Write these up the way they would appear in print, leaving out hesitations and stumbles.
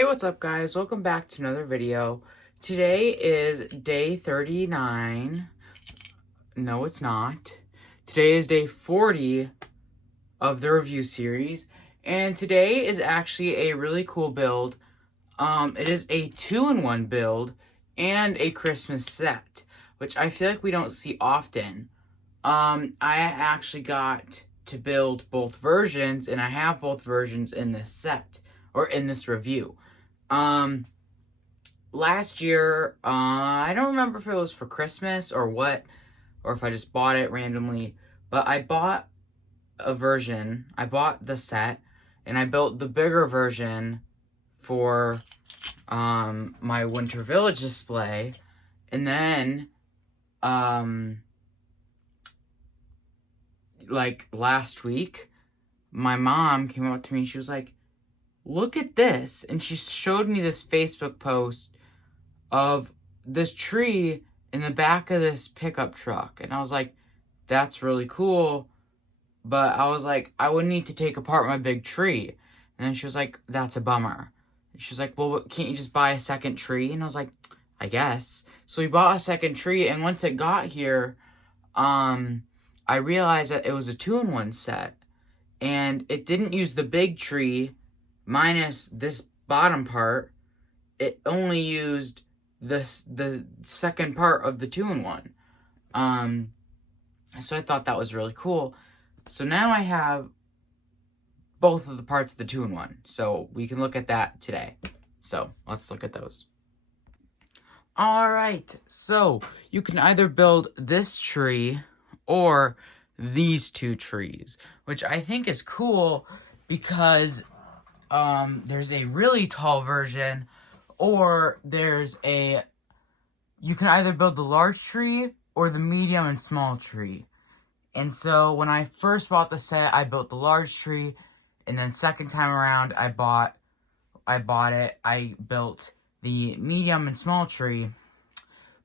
Hey, what's up, guys? Welcome back to another video. Today is day 39. No, it's not. Today is day 40 of the review series. And today is actually a really cool build. It is a 2-in-1 build and a Christmas set, which I feel like we don't see often. I actually got to build both versions, and I have both versions in this set, or in this review. Last year, I don't remember if it was for Christmas or what, or if I just bought it randomly, but I bought the set, and I built the bigger version for, my Winter Village display, and then, like, last week, my mom came up to me, she was like, look at this, and she showed me this Facebook post of this tree in the back of this pickup truck, and I was like, that's really cool, but I was like, I would need to take apart my big tree, and then she was like, that's a bummer. And she was like, well, can't you just buy a second tree? And I was like, I guess. So we bought a second tree, and once it got here, I realized that it was a 2-in-1 set, and it didn't use the big tree minus this bottom part. It only used the second part of the 2-in-1. So I thought that was really cool. So now I have both of the parts of the 2-in-1. So we can look at that today. So let's look at those. Alright, so you can either build this tree or these two trees, which I think is cool because there's a really tall version, or you can either build the large tree or the medium and small tree. And so when I first bought the set, I built the large tree, and then second time around, I built the medium and small tree.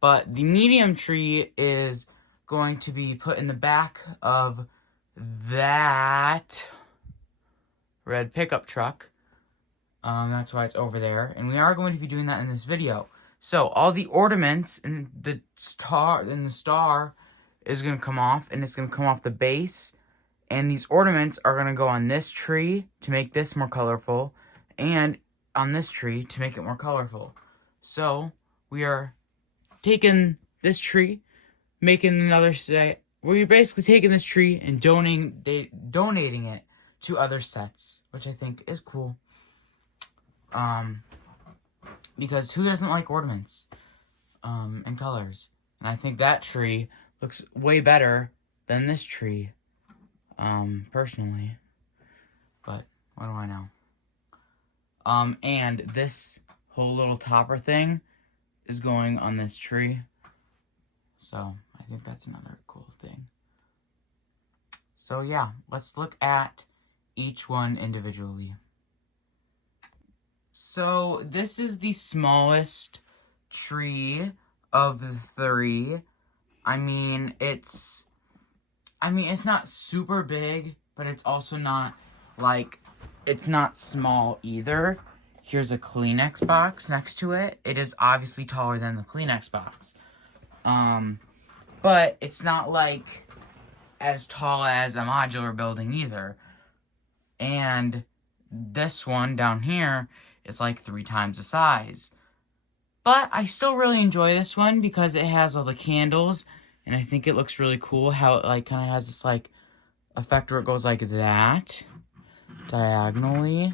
But the medium tree is going to be put in the back of that red pickup truck. That's why it's over there. And we are going to be doing that in this video. So all the ornaments and the star is going to come off, and it's going to come off the base. And these ornaments are going to go on this tree to make this more colorful, and on this tree to make it more colorful. So we are taking this tree, making another set. We're basically taking this tree and donating it to other sets, which I think is cool. Because who doesn't like ornaments, and colors? And I think that tree looks way better than this tree, personally. But what do I know? And this whole little topper thing is going on this tree. So I think that's another cool thing. So yeah, let's look at each one individually. So this is the smallest tree of the three. I mean, it's not super big, but it's also not, like, it's not small either. Here's a Kleenex box next to it. It is obviously taller than the Kleenex box. But it's not, like, as tall as a modular building either. And this one down here is like 3 times the size. But I still really enjoy this one because it has all the candles, and I think it looks really cool how it, like, kind of has this, like, effect where it goes like that, diagonally.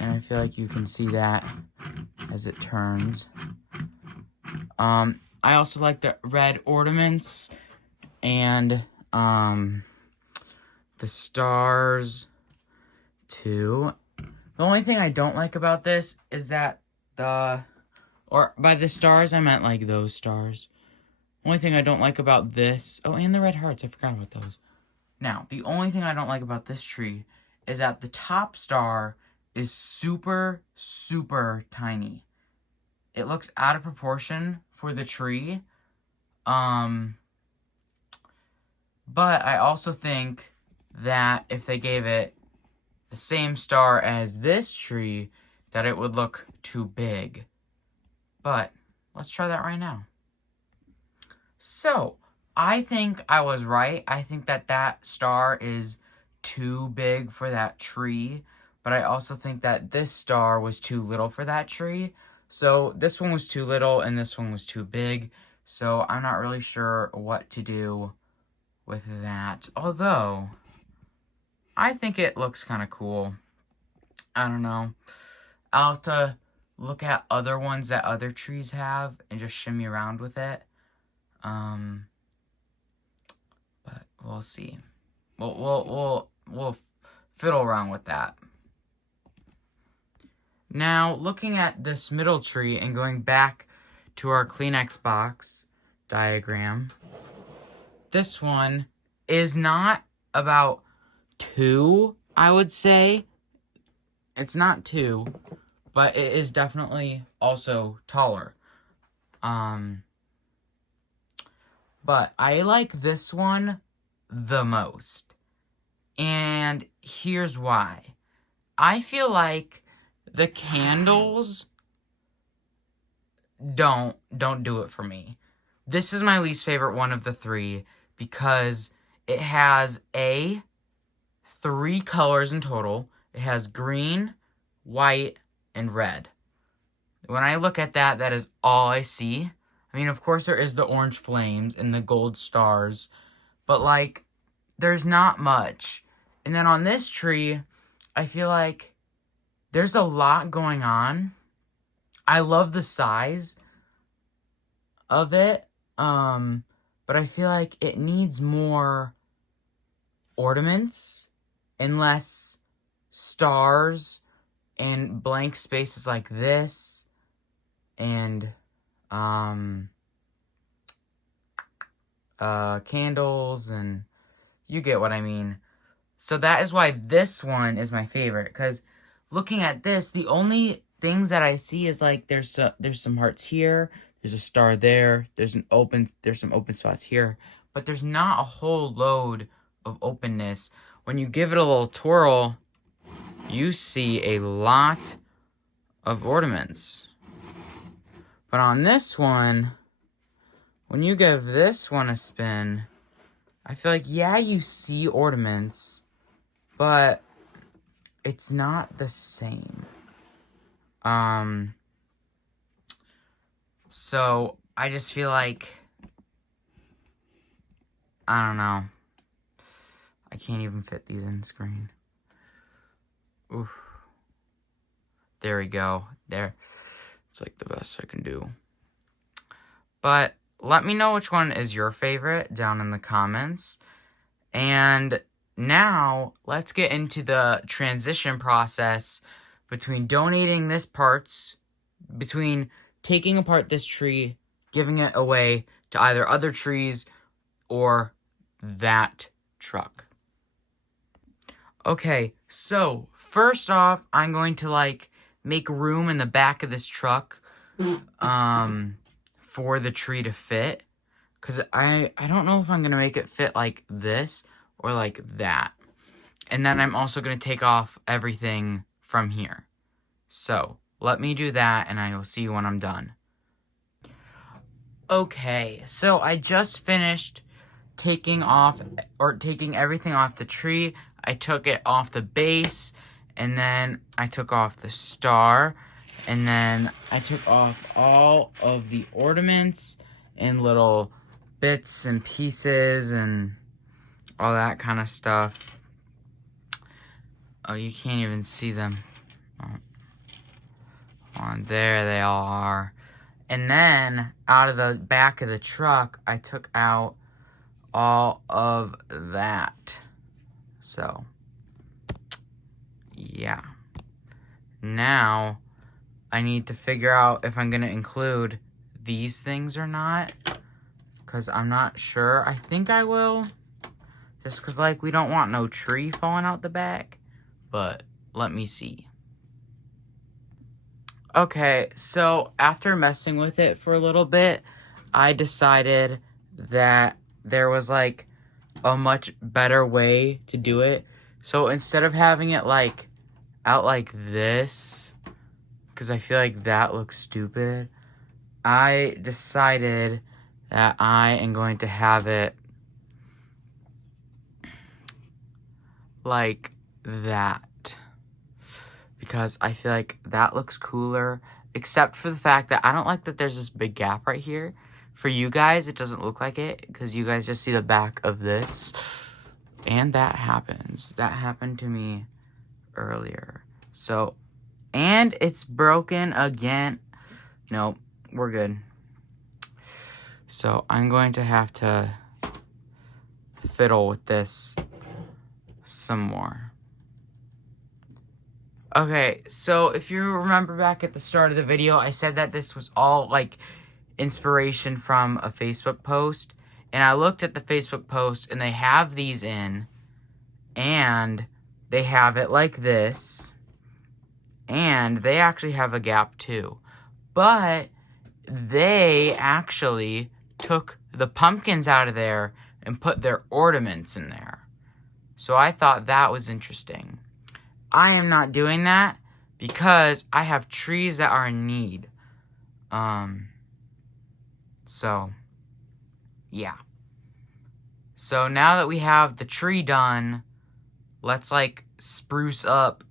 And I feel like you can see that as it turns. I also like the red ornaments and the stars too. The only thing I don't like about this is that by the stars I meant like those stars. Only thing I don't like about this, oh, and the red hearts, I forgot about those. Now, the only thing I don't like about this tree is that the top star is super, super tiny. It looks out of proportion for the tree. But I also think that if they gave it the same star as this tree, that it would look too big. But let's try that right now. So, I think I was right. I think that that star is too big for that tree. But I also think that this star was too little for that tree. So, this one was too little and this one was too big. So, I'm not really sure what to do with that. Although, I think it looks kind of cool. I don't know. I'll have to look at other ones that other trees have and just shimmy around with it. But we'll see. We'll fiddle around with that. Now, looking at this middle tree and going back to our Kleenex box diagram, this one is not about 2, I would say. It's not 2, but it is definitely also taller. But I like this one the most. And here's why. I feel like the candles don't do it for me. This is my least favorite one of the 3 because it has 3 colors in total. It has green, white, and red. When I look at that, that is all I see. I mean, of course, there is the orange flames and the gold stars, but, like, there's not much. And then on this tree, I feel like there's a lot going on. I love the size of it, but I feel like it needs more ornaments and less stars and blank spaces like this and candles, and you get what I mean. So that is why this one is my favorite, because looking at this, the only things that I see is like there's some hearts here, there's a star there, there's some open spots here, but there's not a whole load of openness. When you give it a little twirl, you see a lot of ornaments. But on this one, when you give this one a spin, I feel like, yeah, you see ornaments, but it's not the same. So I just feel like, I don't know. I can't even fit these in screen. Oof. There we go. There. It's like the best I can do. But let me know which one is your favorite down in the comments. And now let's get into the transition process between donating this parts, between taking apart this tree, giving it away to either other trees or that truck. Okay, so first off, I'm going to make room in the back of this truck for the tree to fit, because I don't know if I'm going to make it fit like this or like that. And then I'm also going to take off everything from here. So let me do that, and I will see you when I'm done. Okay, so I just finished taking everything off the tree. I took it off the base, and then I took off the star, and then I took off all of the ornaments and little bits and pieces and all that kind of stuff. Oh, you can't even see them. Oh, there they all are. And then, out of the back of the truck, I took out all of that. So, yeah. Now, I need to figure out if I'm going to include these things or not, because I'm not sure. I think I will, just because, we don't want no tree falling out the back, but let me see. Okay, so after messing with it for a little bit, I decided that there was, a much better way to do it. So instead of having it, out like this, because I feel like that looks stupid, I decided that I am going to have it like that, because I feel like that looks cooler, except for the fact that I don't like that there's this big gap right here. For you guys, it doesn't look like it, because you guys just see the back of this, and that happens. That happened to me earlier. So, and it's broken again. Nope, we're good. So, I'm going to have to fiddle with this some more. Okay, so if you remember back at the start of the video, I said that this was all, like, inspiration from a Facebook post. And I looked at the Facebook post, and they have these in, and they have it like this, and they actually have a gap too. But they actually took the pumpkins out of there and put their ornaments in there. So I thought that was interesting. I am not doing that because I have trees that are in need. So, yeah. So now that we have the tree done, let's like spruce up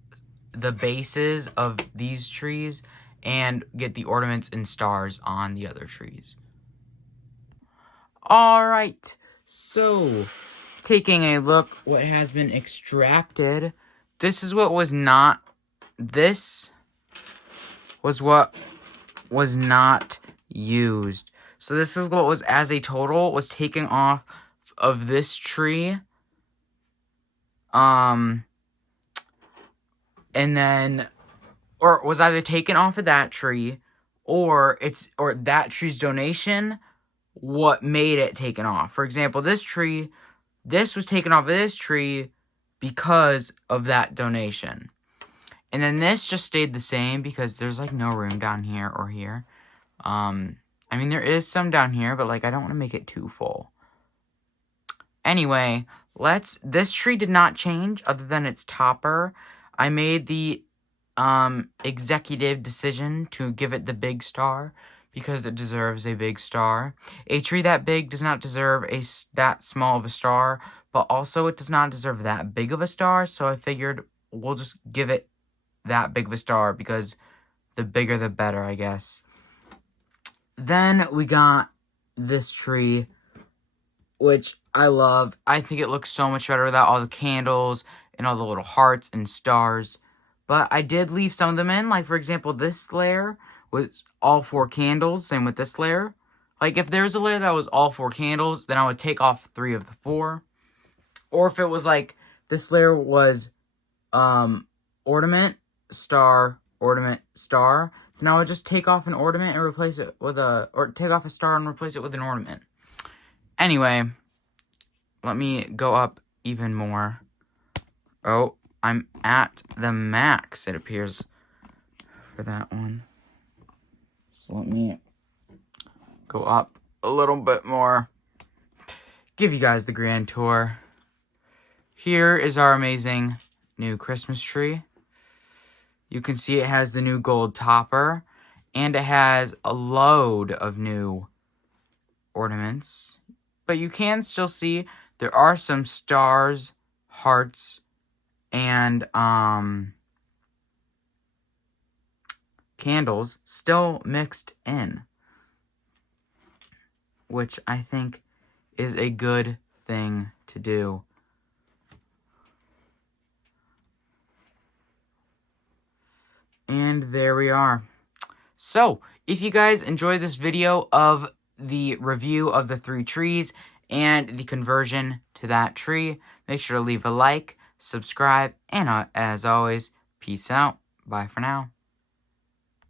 the bases of these trees and get the ornaments and stars on the other trees. Alright, so taking a look what has been extracted, this is what was not, this was what was not used. So this is what was, as a total, was taken off of this tree. And then, or was either taken off of that tree, or that tree's donation, what made it taken off. For example, this tree, this was taken off of this tree because of that donation. And then this just stayed the same because there's like no room down here or here. I mean, there is some down here, but like I don't want to make it too full. Anyway, this tree did not change other than its topper. I made the executive decision to give it the big star because it deserves a big star. A tree that big does not deserve that small of a star, but also it does not deserve that big of a star, so I figured we'll just give it that big of a star because the bigger the better, I guess. Then we got this tree, which I love. I think it looks so much better without all the candles and all the little hearts and stars. But I did leave some of them in. Like, for example, this layer was all 4 candles. Same with this layer. Like, if there's a layer that was all 4 candles, then I would take off 3 of the 4. Or if it was like, this layer was ornament, star, then I would just take off an ornament and replace it with or take off a star and replace it with an ornament. Anyway, let me go up even more. Oh, I'm at the max, it appears, for that one. So let me go up a little bit more. Give you guys the grand tour. Here is our amazing new Christmas tree. You can see it has the new gold topper, and it has a load of new ornaments. But you can still see there are some stars, hearts, and candles still mixed in, which I think is a good thing to do. And there we are. So, if you guys enjoyed this video of the review of the 3 trees and the conversion to that tree, make sure to leave a like, subscribe, and as always, peace out. Bye for now.